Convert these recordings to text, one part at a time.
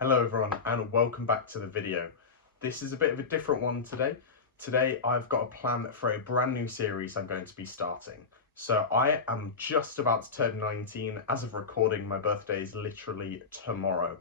Hello everyone and welcome back to the video. This is a bit of a different one today. Today I've got a plan for a brand new series I'm going to be starting. So I am just about to turn 19. As of recording, my birthday is literally tomorrow.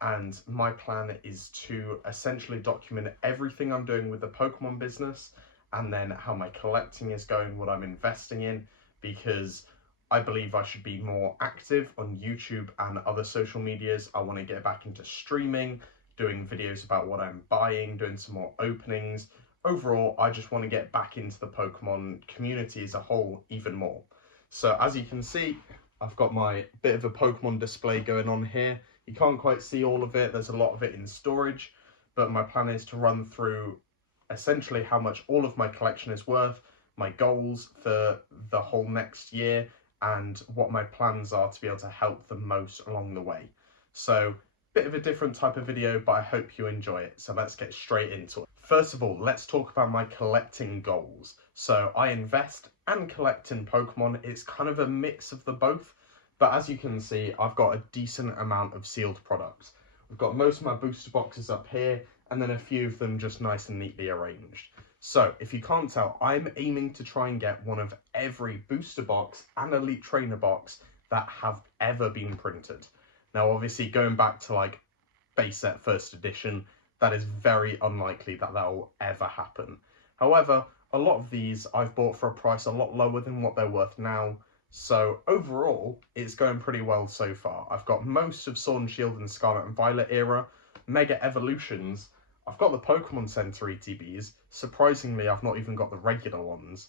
And my plan is to essentially document everything I'm doing with the Pokemon business and then how my collecting is going, what I'm investing in, because I believe I should be more active on YouTube and other social medias. I want to get back into streaming, doing videos about what I'm buying, doing some more openings. Overall, I just want to get back into the Pokemon community as a whole even more. So as you can see, I've got my bit of a Pokemon display going on here. You can't quite see all of it, there's a lot of it in storage, but my plan is to run through essentially how much all of my collection is worth, my goals for the whole next year, and what my plans are to be able to help the most along the way. So, bit of a different type of video, but I hope you enjoy it. So let's get straight into it. First of all, let's talk about my collecting goals. So I invest and collect in Pokemon. It's kind of a mix of the both, but as you can see, I've got a decent amount of sealed products. We've got most of my booster boxes up here, and then a few of them just nice and neatly arranged. So, if you can't tell, I'm aiming to try and get one of every booster box and elite trainer box that have ever been printed. Now, obviously, going back to like base set first edition, that is very unlikely that will ever happen. However, a lot of these I've bought for a price a lot lower than what they're worth now. So overall, it's going pretty well so far. I've got most of Sword and Shield and Scarlet and Violet era, Mega Evolutions. I've got the Pokemon Center ETBs. Surprisingly, I've not even got the regular ones.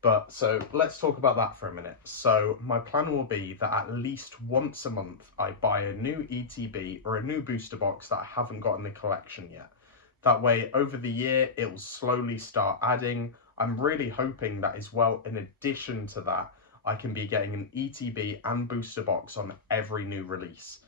But so let's talk about that for a minute. So my plan will be that at least once a month, I buy a new ETB or a new booster box that I haven't got in the collection yet. That way, over the year, it will slowly start adding. I'm really hoping that as well, in addition to that, I can be getting an ETB and booster box on every new release.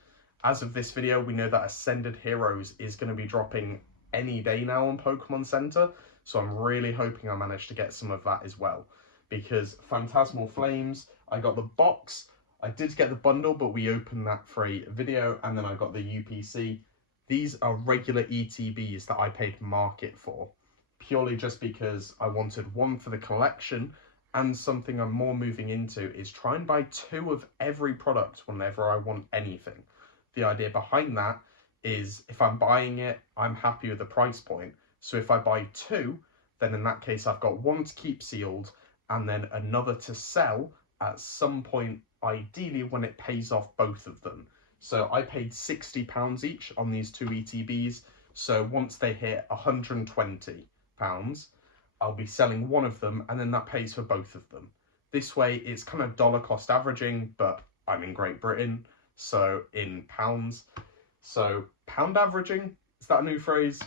As of this video, we know that Ascended Heroes is going to be dropping any day now on Pokemon Center, so I'm really hoping I manage to get some of that as well. Because Phantasmal Flames, I got the box, I did get the bundle, but we opened that for a video, and then I got the UPC. These are regular ETBs that I paid market for, purely just because I wanted one for the collection, and something I'm more moving into is try and buy two of every product whenever I want anything. The idea behind that is if I'm buying it, I'm happy with the price point. So if I buy two, then in that case, I've got one to keep sealed and then another to sell at some point, ideally when it pays off both of them. So I paid £60 each on these two ETBs. So once they hit £120, I'll be selling one of them and then that pays for both of them. This way it's kind of dollar cost averaging, but I'm in Great Britain, so in pounds. So pound averaging, is that a new phrase?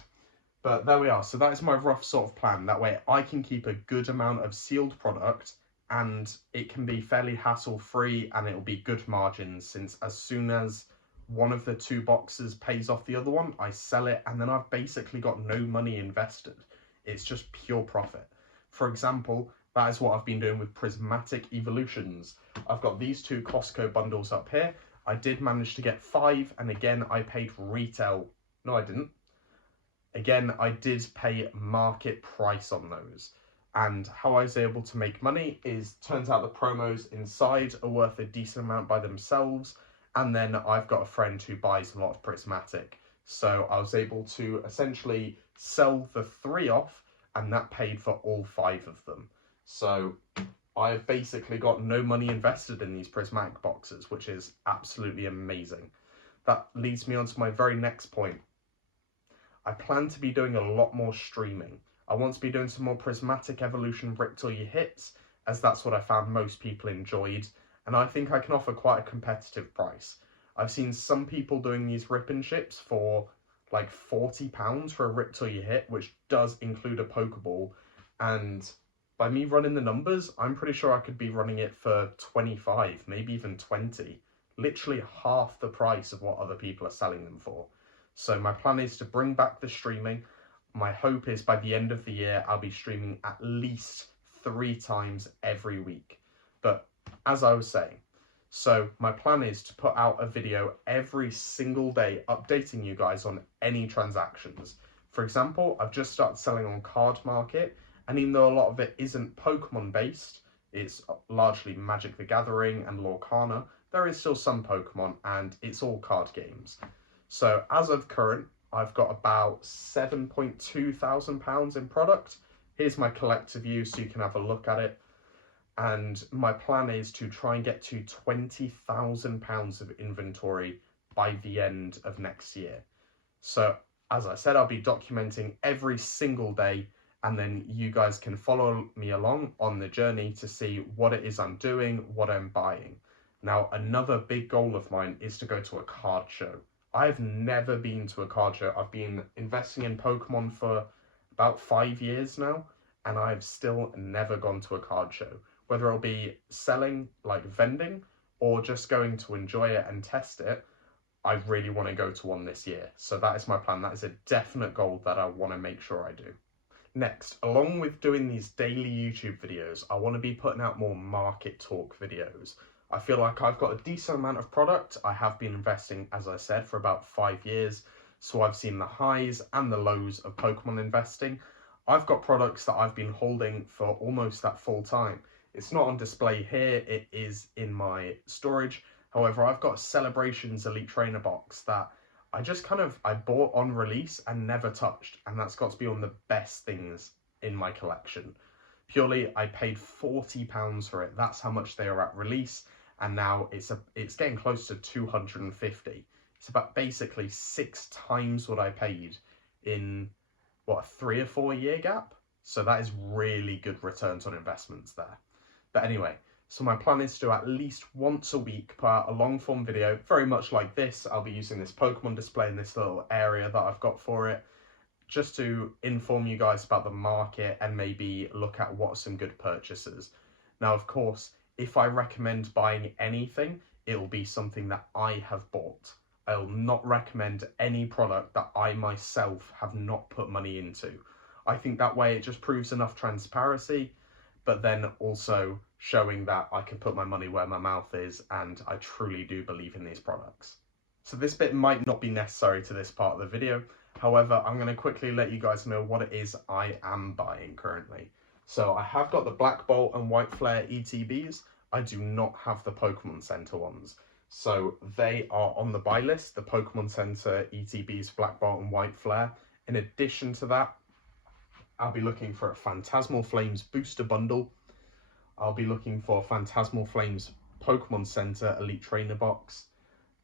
But there we are. So that is my rough sort of plan. That way I can keep a good amount of sealed product and it can be fairly hassle-free and it'll be good margins, since as soon as one of the two boxes pays off the other one, I sell it and then I've basically got no money invested. It's just pure profit. For example, that is what I've been doing with Prismatic Evolutions. I've got these two Costco bundles up here. I did manage to get 5, and again, I paid retail. No, I didn't. Again, I did pay market price on those. And how I was able to make money is, turns out the promos inside are worth a decent amount by themselves. And then I've got a friend who buys a lot of Prismatic. So I was able to essentially sell the 3 off, and that paid for all 5 of them. So I've basically got no money invested in these Prismatic boxes, which is absolutely amazing. That leads me on to my very next point. I plan to be doing a lot more streaming. I want to be doing some more Prismatic Evolution Rip Till You Hits, as that's what I found most people enjoyed, and I think I can offer quite a competitive price. I've seen some people doing these rip and ships for like £40 for a Rip Till You Hit, which does include a Pokeball, and by me running the numbers, I'm pretty sure I could be running it for 25, maybe even 20. Literally half the price of what other people are selling them for. So my plan is to bring back the streaming. My hope is by the end of the year, I'll be streaming at least 3 times every week. But as I was saying, So my plan is to put out a video every single day updating you guys on any transactions. For example, I've just started selling on Card Market, and even though a lot of it isn't Pokemon based, it's largely Magic the Gathering and Lorcana, there is still some Pokemon and it's all card games. So as of current, I've got about £7.2 thousand in product. Here's my collector view so you can have a look at it. And my plan is to try and get to £20,000 of inventory by the end of next year. So as I said, I'll be documenting every single day, and then you guys can follow me along on the journey to see what it is I'm doing, what I'm buying. Now, another big goal of mine is to go to a card show. I've never been to a card show. I've been investing in Pokemon for about 5 years now, and I've still never gone to a card show. Whether it'll be selling, like vending, or just going to enjoy it and test it, I really want to go to one this year. So that is my plan. That is a definite goal that I want to make sure I do. Next, along with doing these daily YouTube videos, I want to be putting out more market talk videos. I feel like I've got a decent amount of product. I have been investing, as I said, for about 5 years. So I've seen the highs and the lows of Pokemon investing. I've got products that I've been holding for almost that full time. It's not on display here, it is in my storage. However, I've got Celebrations Elite Trainer box that I bought on release and never touched, and that's got to be one of the best things in my collection. Purely, I paid £40 for it. That's how much they are at release, and now it's getting close to 250. It's about basically 6 times what I paid in what, a 3 or 4 year gap. So that is really good returns on investments there. But anyway, so my plan is to do at least once a week, put out a long form video, very much like this. I'll be using this Pokemon display in this little area that I've got for it, just to inform you guys about the market and maybe look at what are some good purchases. Now, of course, if I recommend buying anything, it'll be something that I have bought. I'll not recommend any product that I myself have not put money into. I think that way it just proves enough transparency, but then also showing that I can put my money where my mouth is, and I truly do believe in these products. So this bit might not be necessary to this part of the video. However, I'm going to quickly let you guys know what it is I am buying currently. So I have got the Black Bolt and White Flare ETBs. I do not have the Pokemon Center ones. So they are on the buy list, the Pokemon Center ETBs, Black Bolt and White Flare. In addition to that, I'll be looking for a Phantasmal Flames booster bundle. I'll be looking for Phantasmal Flames Pokemon Center Elite Trainer box.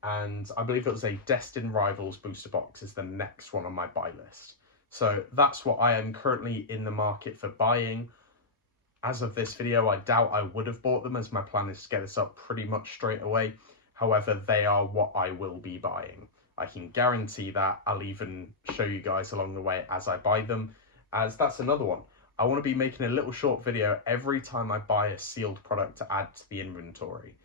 And I believe it was a Destined Rivals booster box is the next one on my buy list. So that's what I am currently in the market for buying. As of this video, I doubt I would have bought them, as my plan is to get this up pretty much straight away. However, they are what I will be buying. I can guarantee that. I'll even show you guys along the way as I buy them, as that's another one. I want to be making a little short video every time I buy a sealed product to add to the inventory.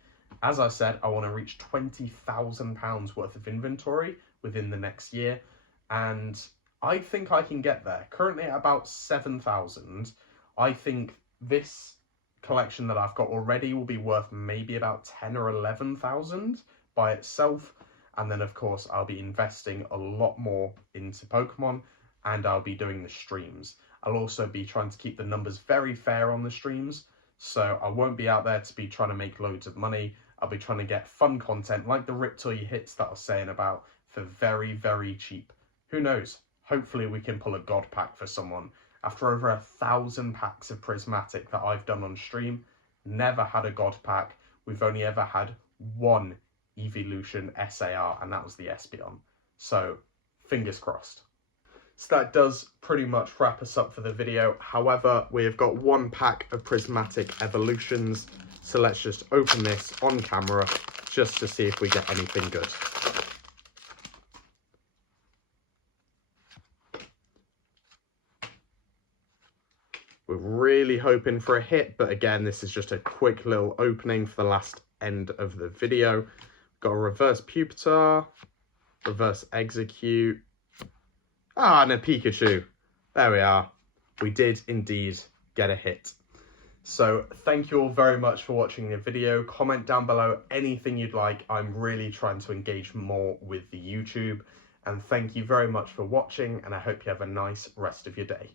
As I said, I want to reach £20,000 worth of inventory within the next year, and I think I can get there. Currently at about 7,000. I think this collection that I've got already will be worth maybe about 10 or 11,000 by itself. And then of course I'll be investing a lot more into Pokemon, and I'll be doing the streams. I'll also be trying to keep the numbers very fair on the streams. So I won't be out there to be trying to make loads of money. I'll be trying to get fun content like the Riptoy hits that I was saying about for very, very cheap. Who knows? Hopefully we can pull a god pack for someone. After over 1,000 packs of Prismatic that I've done on stream, never had a god pack. We've only ever had one Evolution SAR, and that was the Espeon. So fingers crossed. So that does pretty much wrap us up for the video. However, we have got one pack of Prismatic Evolutions. So let's just open this on camera just to see if we get anything good. We're really hoping for a hit, but again, this is just a quick little opening for the last end of the video. Got a reverse Pupitar, reverse Execute, and a Pikachu. There we are. We did indeed get a hit. So thank you all very much for watching the video. Comment down below anything you'd like. I'm really trying to engage more with the YouTube. And thank you very much for watching, and I hope you have a nice rest of your day.